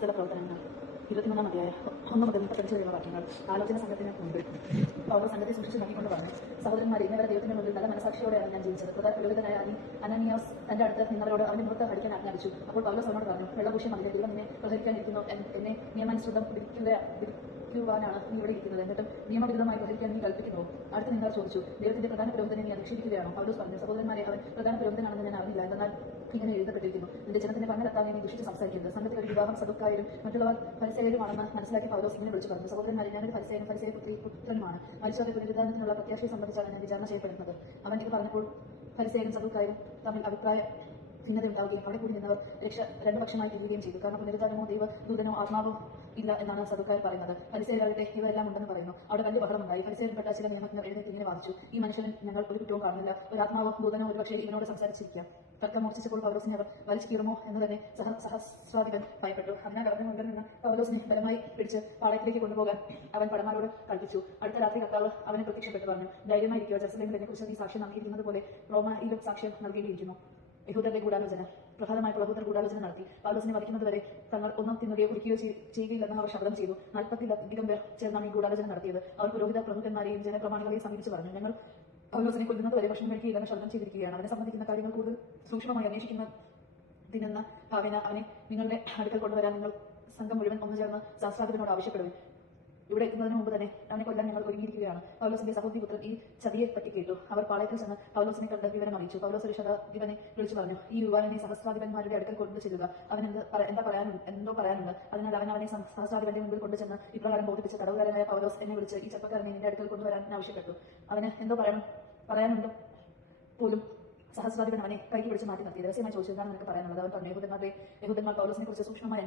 അപ്പോസ്തല പ്രവർത്തനങ്ങൾ 23 അധ്യായം 1 മുതൽ 35 വരെയുള്ള വാക്യങ്ങൾ. ആലോചന സംഘത്തിന് മുൻപ് പൗലോസ് സംഘത്തെ സൂക്ഷിച്ച് നോക്കിക്കൊണ്ട് പറഞ്ഞു, സഹോദരന്മാരെ, ഇന്നവരെ ദൈവത്തിന്റെ മുൻപിൽ നല്ല മനസാക്ഷിയോടെയാണ് ഞാൻ ജീവിച്ചത്. പുരോഹിതനായ അനനിയാസ് തന്റെ അടുത്ത് നിന്നവരോട് അവന്റെ മുഖത്ത് അടിക്കാൻ ആജ്ഞാപിച്ചു. അപ്പോൾ പൗലോസ് അവനോട് പറഞ്ഞു, വെള്ളപൂശം അതിലെ ദൈവം നിന്നെ പ്രഹരിക്കാനിരിക്കുന്നു. എന്നെ നിയമാനുസൃതം പിടിക്കുവാനാണ് നീ ഇവിടെ ഇരിക്കുന്നത്. എന്നിട്ടും നിയമവിരുദ്ധമായി പ്രഹരിക്കാൻ നീ കൽപ്പിക്കുന്നു. അടുത്ത് നിന്നവർ ചോദിച്ചു, ദൈവത്തിന്റെ പ്രധാന പുരോഹിതനെ നീ അധിക്ഷേപിക്കുകയാണോ? പൗലോസ് പറഞ്ഞു, സഹോദരന്മാരെ, അവൻ പ്രധാന പുരോഹിതനാണെന്ന് ഞാൻ അറിയില്ല. എന്നാൽ ഇങ്ങനെ എഴുതപ്പെട്ടിരിക്കുന്നു, നിന്റെ ജനത്തിന്റെ കണ്ണിലെത്താതെ നീ ദുഷിച്ച് സംസാരിക്കരുത്. സംഘത്തിൽ ഒരു വിവാഹം സദുക്കായരും മറ്റുള്ളവർ ഫരിസേയരുമാണെന്ന് മനസ്സിലാക്കി പൗലോസ് ഇങ്ങനെ വിളിച്ചു പറഞ്ഞു, സഹോദരന്മാരെ, ഞാനൊരു ഫരിസേയനും ഫരിസേയ പുത്രനുമാണ്. മരിച്ചവരുടെ പുനരുദ്ധാനത്തിനുള്ള പ്രത്യാശയെ സംബന്ധിച്ചാണ് ഞാൻ വിചാരണ ചെയ്യപ്പെടുന്നത്. അവൻ ഇത് പറഞ്ഞപ്പോൾ ഫരിസേയരും സദുക്കായരും തമ്മിൽ അഭിപ്രായ ഭിന്നത ഉണ്ടാവുകയും അവിടെ കൂടി നിന്നവർ രണ്ടു പക്ഷമായി തിരികുകയും ചെയ്തു. കാരണം പുനരുദ്ധാനമോ ദൈവദൂതനോ ആത്മാവോ ഇല്ല എന്നാണ് സദുക്കായർ പറയുന്നത്. ഫരിസേയരാകട്ടെ ഇവയെല്ലാം ഉണ്ടെന്ന് പറയുന്നു. അവിടെ വലിയ ബഹളമുണ്ടായി. ഫരിസേയർപ്പെട്ട ചില നിയമജ്ഞർ എഴുന്നേറ്റ് ഇങ്ങനെ വാദിച്ചു, ഈ മനുഷ്യൻ ഞങ്ങൾ ഒരു കുറ്റവും കാണുന്നില്ല. ഒരു ആത്മാവോ ദൂതനോ ഒരുപക്ഷെ ഇവനോട് സംസാരിച്ചിരിക്കാം. തർക്കം മൂർച്ഛിച്ചപ്പോൾ പൗലോസിനെ അവർ വലിച്ചു കീറുമോ എന്ന് തന്നെ സഹസ്രാധിപൻ ഭയപ്പെട്ടു. അതിനാൽ അവരുടെ മുമ്പിൽ നിന്ന് പൗലോസിനെ ബലമായി പിടിച്ച് പാളയത്തിലേക്ക് കൊണ്ടുപോകാൻ അവൻ പടമാരോട് കൽപ്പിച്ചു. അടുത്ത രാത്രി കർത്താവ് അവനെ പ്രത്യക്ഷപ്പെട്ടു പറഞ്ഞു, ധൈര്യമായിരിക്കുക, ജെറുസലേമിൽ എന്നെക്കുറിച്ച് നീ സാക്ഷ്യം നൽകിയിരിക്കുന്നത് പോലെ റോമയിലും സാക്ഷ്യം നൽകേണ്ടിയിരിക്കുന്നു. യഹൂദരുടെ ഗൂഢാലോചന. പ്രധാനമായപ്പോൾ യഹൂദർ ഗൂഢാലോചന നടത്തി. പൗലോസിനെ വധിക്കുന്നതുവരെ തങ്ങൾ ഒന്നും തിന്നുകയോ കുടിക്കുകയോ ചെയ്യുകയില്ലെന്ന് അവർ ശബ്ദം ചെയ്തു. 40-ലധികം പേർ ചേർന്നാണ് ഈ ഗൂഢാലോചന നടത്തിയത്. അവർ പുരോഹിത പ്രമുഖന്മാരെയും ജനപ്രമാണികളെയും സമീപിച്ചു പറഞ്ഞു, ഞങ്ങൾ പൗലോസിനെ കൊല്ലുന്നതുവരെ ഭക്ഷണം കഴിക്കുകയില്ലെന്ന് ശബ്ദം ചെയ്തിരിക്കുകയാണ്. അവനെ സംബന്ധിക്കുന്ന കാര്യങ്ങൾ കൂടുതൽ സൂക്ഷ്മമായി അന്വേഷിക്കുന്നതിനെന്ന ഭാവന അവനെ നിങ്ങളുടെ അടുക്കൽ കൊണ്ടുവരാൻ നിങ്ങൾ സംഘം മുഴുവൻ ഒന്നു ചേർന്ന് ശാസ്ത്രാധിപനോട് ആവശ്യപ്പെടുവിൻ. ഇവിടെ എത്തുന്നതിന് മുമ്പ് തന്നെ അവനെ കൊല്ലാൻ ഞങ്ങൾ ഒരുങ്ങിയിരിക്കുകയാണ്. പൗലോസിന്റെ സഹോദരിപുത്രൻ ഈ ചതിയെ പറ്റി കേട്ടു. അവർ പാളയത്തിൽ ചെന്ന് പൗലോസിനെ കണ്ട് വിവരം അറിയിച്ചു. പൗലോസ് ഒരു ശതാധിപനെ വിളിച്ചു പറഞ്ഞു, ഈ യുവാവിനെ സഹസ്രാധിപന്മാരുടെ അടുക്കൽ കൊണ്ടു ചെല്ലുക. അവൻ എന്തോ പറയാനുണ്ട്. അതിനാൽ അവൻ അവനെ സഹസ്രാധിപന്റെ മുമ്പിൽ കൊണ്ടുചെന്ന് ഇപ്രകാരം ബോധിപ്പിച്ച തടവുകാരനായ പൗലോസ് എന്നെ വിളിച്ച് ഈ ചെറുപ്പക്കാരനെ നിന്റെ അടുക്കൽ കൊണ്ടുവരാൻ ആവശ്യപ്പെട്ടു. അവന് എന്തോ പറയാനുണ്ട് പോലും. സഹസ്രാധിപൻ അവനെ കൈക്ക് പിടിച്ച് മാറ്റി നിർത്തി. രഹസ്യമായി ചോദിച്ചു, എന്താണ് നിനക്ക് പറയാനുള്ളത്? അവൻ പറഞ്ഞു, യഹൂദന്മാർ പൗലോസിനെ കുറിച്ച് സൂക്ഷ്മമായി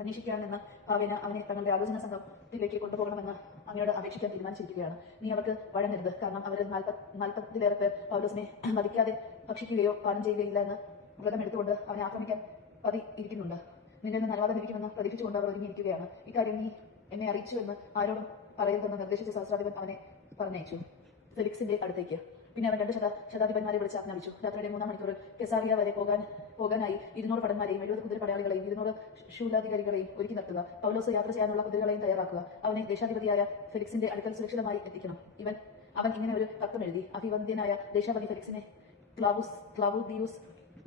അന്വേഷിക്കാനെന്ന ഭാവേന അവനെ തങ്ങളുടെ ആലോചന സംഘത്തിലേക്ക് കൊണ്ടുപോകണമെന്ന് അങ്ങയോട് അപേക്ഷിക്കാൻ തീരുമാനിച്ചിരിക്കുകയാണ്. നീ അവർക്ക് വഴങ്ങരുത്. കാരണം അവർ 40-ലേറെ പേർ പൗലോസിനെ വധിക്കാതെ ഭക്ഷിക്കുകയോ പാനം ചെയ്യുകയില്ല എന്ന് വ്രതമെടുത്തുകൊണ്ട് അവനെ ആക്രമിക്കാൻ ഇരിക്കുന്നുണ്ട്. നിന്നിൽ നിന്ന് അനുവാദം ലഭിക്കുമെന്ന് പ്രതീക്ഷിച്ചുകൊണ്ട് അവർ ഒരുങ്ങിയിരിക്കുകയാണ്. ഇക്കാര്യം നീ എന്നെ അറിയിച്ചു എന്ന് ആരോടും പറയരുതെന്ന് നിർദ്ദേശിച്ച സഹസ്രാധിപൻ അവനെ പറഞ്ഞയച്ചു ഫെലിക്സിന്റെ അടുത്തേക്ക്. പിന്നെ അവൻ 2 ശതാധിപന്മാരെ വിളിച്ച് ആജ്ഞാപിച്ചു, രാത്രിയുടെ 3-ാം മണിക്കൂറിൽ കെസാരിയ വരെ പോകാനായി 200 ഭടന്മാരെയും 70 കുതിരപ്പടയാളികളെയും 200 ശൂലാധികാരികളെയും ഒരുക്കി നിർത്തുക. പൗലോസ് യാത്ര ചെയ്യാനുള്ള കുതിരകളെയും തയ്യാറാക്കുക. അവനെ ദേശാധിപതിയായ ഫെലിക്സിന്റെ അടുക്കൽ സുരക്ഷിതമായി എത്തിക്കണം. അവൻ ഇങ്ങനെ ഒരു കത്തും എഴുതി, അഭിവന്ദ്യനായ ദേശാപതി ഫെലിക്സിനെ ക്ലാവുദിയൂസ്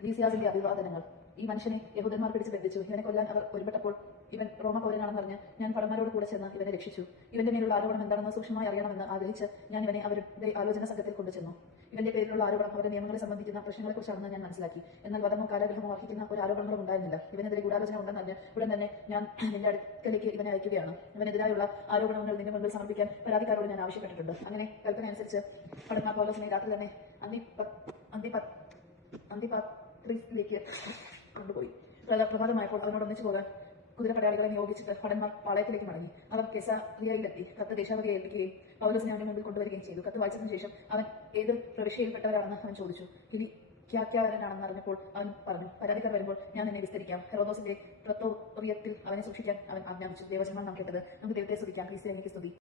ലീസിയാസിന്റെ അഭിവാദനങ്ങൾ. ഈ മനുഷ്യനെ യഹൂദന്മാർ പിടിച്ച് ബന്ധിച്ചു. ഇവനെ കൊല്ലാൻ അവർ ഒരുപ്പെട്ടപ്പോൾ ഇവൻ റോമ പൗരനാണെന്നറിഞ്ഞ് ഞാൻ ഭടന്മാരോട് കൂടെ ചെന്ന് ഇവനെ രക്ഷിച്ചു. ഇവന്റെ മേലുള്ള ആരോപണം എന്താണെന്ന് സൂക്ഷ്മമായി അറിയണമെന്ന് ആഗ്രഹിച്ച് ഞാൻ ഇവനെ അവരുടെ ആലോചന സംഘത്തിൽ കൊണ്ടുചെന്നു. ഇവന്റെ പേരിലുള്ള ആരോപണം അവരുടെ നിയമങ്ങളെ സംബന്ധിക്കുന്ന പ്രശ്നങ്ങളെക്കുറിച്ചാണെന്ന് ഞാൻ മനസ്സിലാക്കി. എന്നാൽ വധമോ കാരാഗ്രഹമോ അർഹിക്കുന്ന ഒരു ആരോപണങ്ങളും ഉണ്ടായിരുന്നില്ല. ഇവനെതിരെ ഗൂഢാലോചന ഉണ്ടെന്നറിഞ്ഞ് ഉടൻ തന്നെ ഞാൻ നിന്റെ അടുക്കലേക്ക് ഇവനെ അയക്കുകയാണ്. ഇവനെതിരായുള്ള ആരോപണങ്ങൾ നിന്റെ മുമ്പിൽ സമർപ്പിക്കാൻ പരാതിക്കാരോട് ഞാൻ ആവശ്യപ്പെട്ടിട്ടുണ്ട്. അങ്ങനെ കൽപ്പന അനുസരിച്ച് ഭടന്മാർ പൗലോസിനെ രാത്രി തന്നെ അന്തിപത്രിസിലേക്ക് കൊണ്ടുപോയി. പ്രഭാതമായപ്പോൾ അവനോടൊന്നിച്ചു പോകാൻ കുതിരപ്പടയാളികളെ നിയോഗിച്ചിട്ട് ഭടന്മാർ പാളയത്തിലേക്ക് മടങ്ങി. അവർ കെസാരിയയിലെത്തി കത്ത് ദേശാപതിയെ ഏൽപ്പിക്കുകയും പൗലോസിനെ അവന്റെ മുമ്പിൽ കൊണ്ടുവരികയും ചെയ്തു. കത്ത് വായിച്ചതിനു ശേഷം അവൻ ഏത് പ്രവിശ്യയിൽപ്പെട്ടവരാണെന്ന് അവൻ ചോദിച്ചു. കിലിക്യാക്കാരനാണെന്ന് അറിഞ്ഞപ്പോൾ അവൻ പറഞ്ഞു, പരാതിക്കാർ വരുമ്പോൾ ഞാൻ നിന്നെ വിസ്തരിക്കാം. ഹെറോദോസിന്റെ പ്രത്തോറിയത്തിൽ അവനെ സൂക്ഷിക്കാൻ അവൻ ആജ്ഞാപിച്ചു. ദൈവവചനമാണ് നാം കേട്ടത്. നമുക്ക് ദൈവത്തെ സ്തുതിക്കാം. ക്രിസ്തുവേ, എനിക്ക് സ്തുതി.